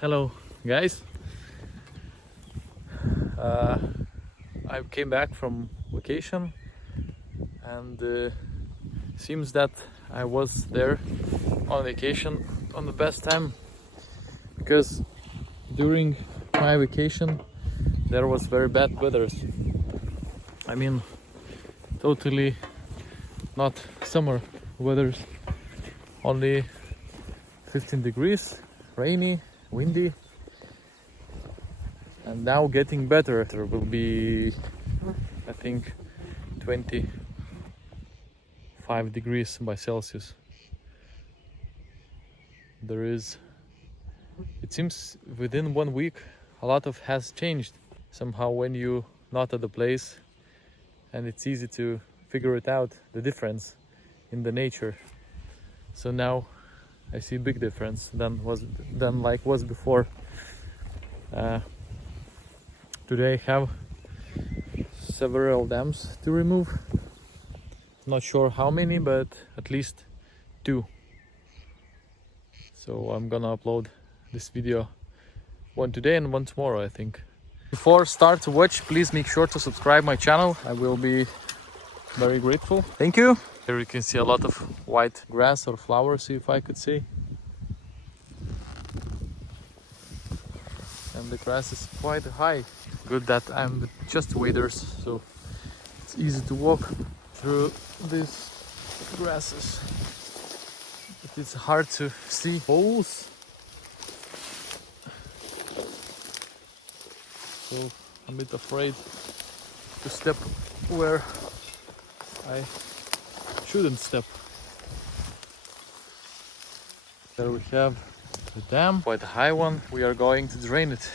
Hello guys. uh, I came back from vacation and seems that I was there on vacation on the best time, because during my vacation there was very bad weather. I mean, totally not summer weather, only 15 degrees, rainy, windy, and now getting better. There will be, I think, 25 degrees by Celsius. It seems within 1 week a lot of has changed somehow when you not at the place, and it's easy to figure it out, the difference in the nature. So now I see a big difference than was before. Today I have several dams to remove. Not sure how many, but at least 2. So I'm gonna upload this video, one today and one tomorrow, I think. Before start to watch, please make sure to subscribe my channel. I will be very grateful. Thank you. Here you can see a lot of white grass or flowers, if I could say. And the grass is quite high. Good that I'm just waders, so it's easy to walk through these grasses. But it's hard to see holes. So I'm a bit afraid to step where I shouldn't step. There we have the dam, quite a high one. We are going to drain it.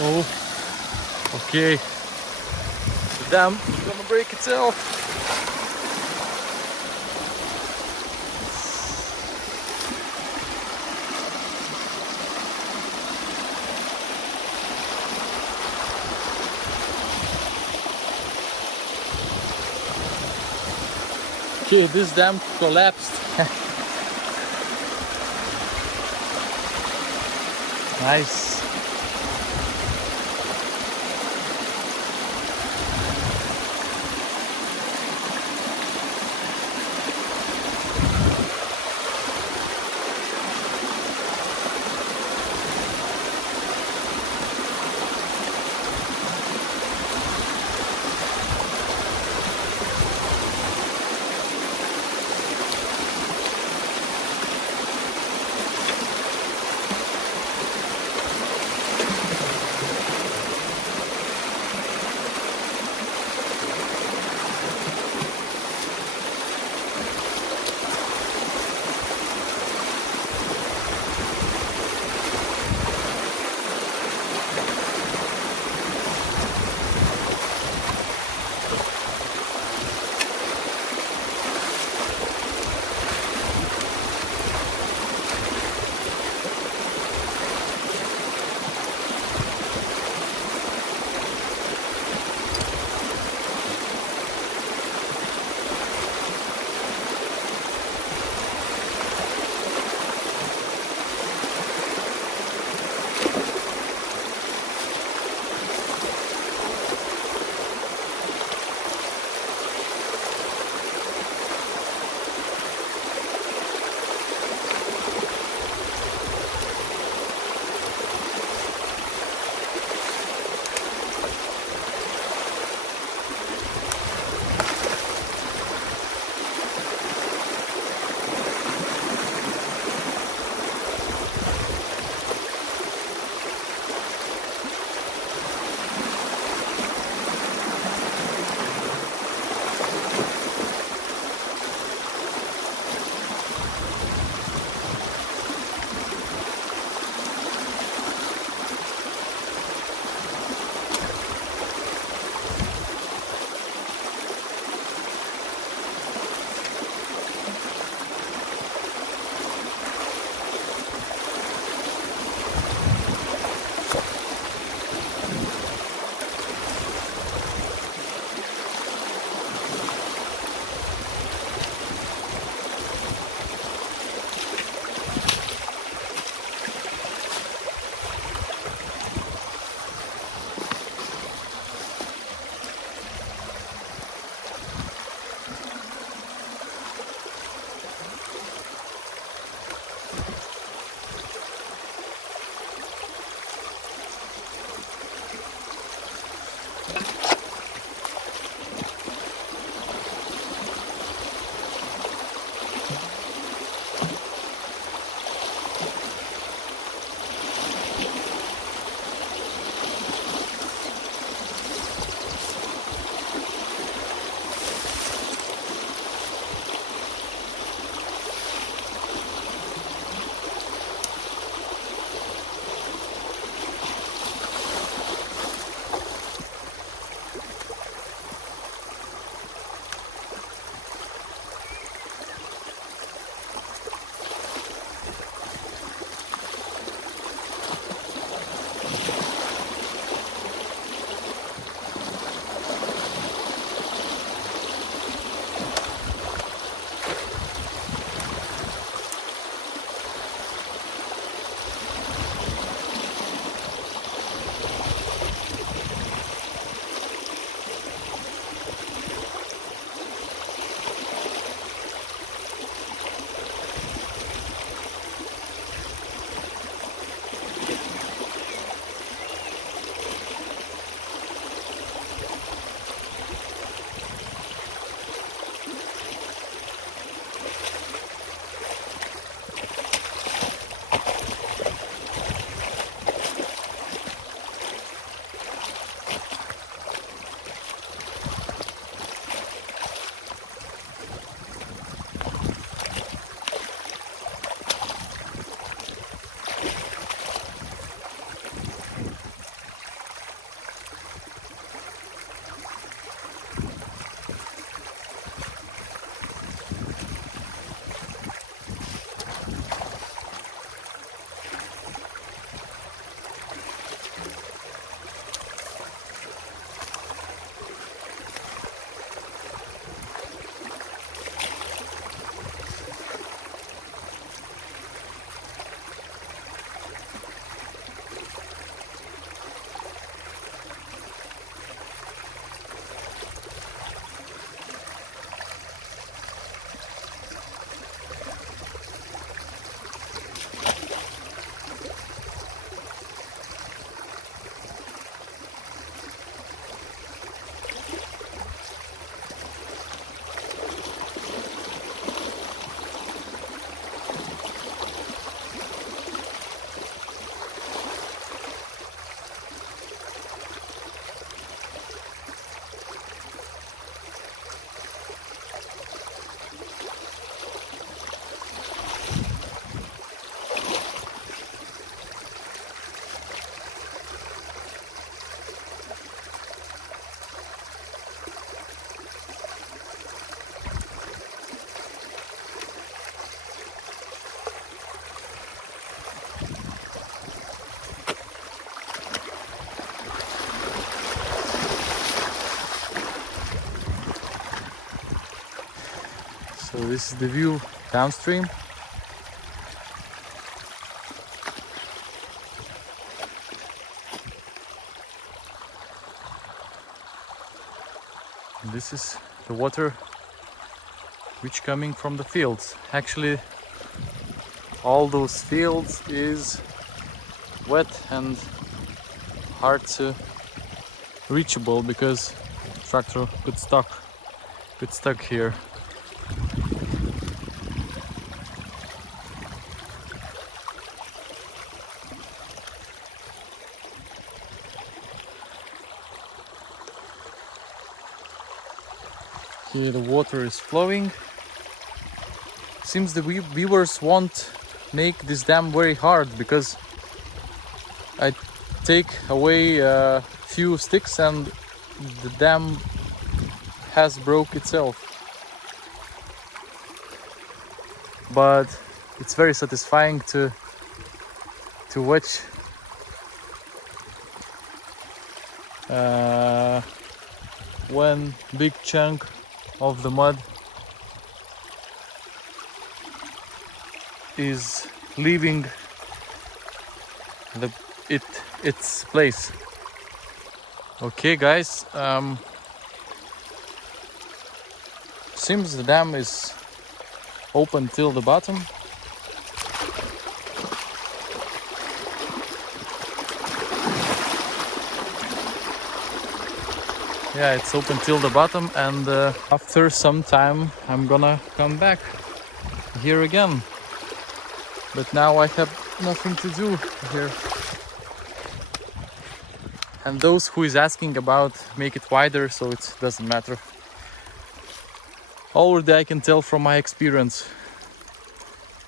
Oh, okay. The dam is gonna break itself. Okay, this dam collapsed. Nice. this is the view downstream. And this is the water which coming from the fields. Actually, all those fields is wet and hard to reachable because tractor got stuck here. Here the water is flowing. Seems the beavers won't make this dam very hard because I take away a few sticks and the dam has broke itself. But it's very satisfying to watch when big chunk of the mud is leaving its place. Okay guys, seems the dam is open till the bottom. Yeah, it's open till the bottom, and after some time I'm gonna come back here again. But now I have nothing to do here. And those who is asking about make it wider, so it doesn't matter. Already I can tell from my experience.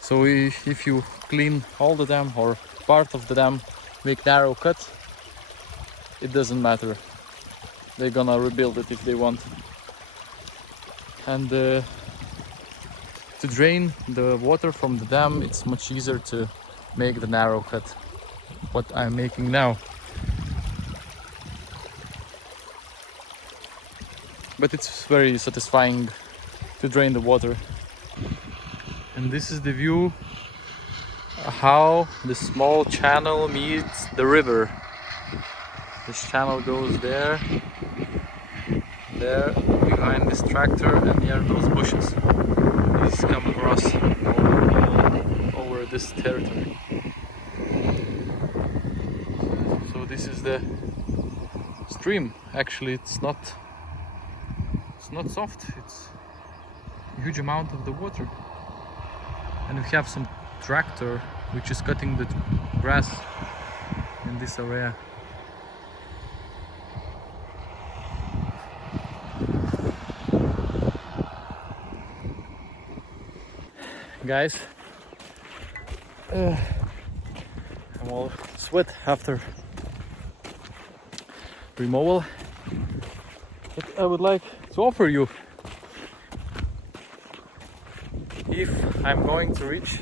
So if you clean all the dam or part of the dam, make narrow cut, it doesn't matter. They're gonna rebuild it if they want. And to drain the water from the dam, it's much easier to make the narrow cut, what I'm making now. But it's very satisfying to drain the water. And this is the view how the small channel meets the river. This channel goes there, behind this tractor, and near those bushes. These come across over this territory. So this is the stream. Actually, it's not soft. It's a huge amount of the water, and we have some tractor which is cutting the grass in this area. Guys, I'm all sweat after removal, but I would like to offer you, if I'm going to reach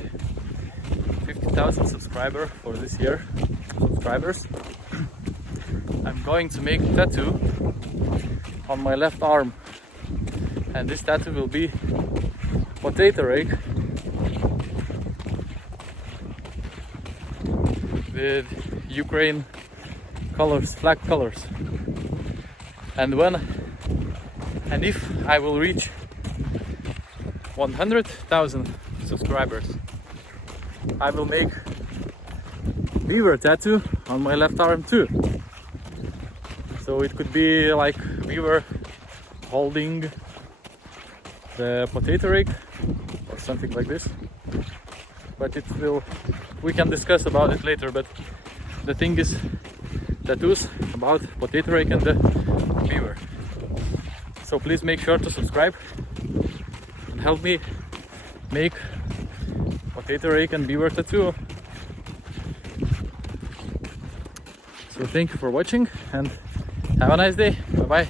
50,000 subscribers for this year, I'm going to make a tattoo on my left arm, and this tattoo will be potato rake with Ukraine colors, flag colors. And if I will reach 100,000 subscribers, I will make Beaver tattoo on my left arm too. So it could be like Beaver holding the potato rake or something like this. But we can discuss about it later. But the thing is, tattoos about potato rake and the Beaver. So please make sure to subscribe and help me make potato rake and Beaver tattoo. So thank you for watching and have a nice day. Bye bye.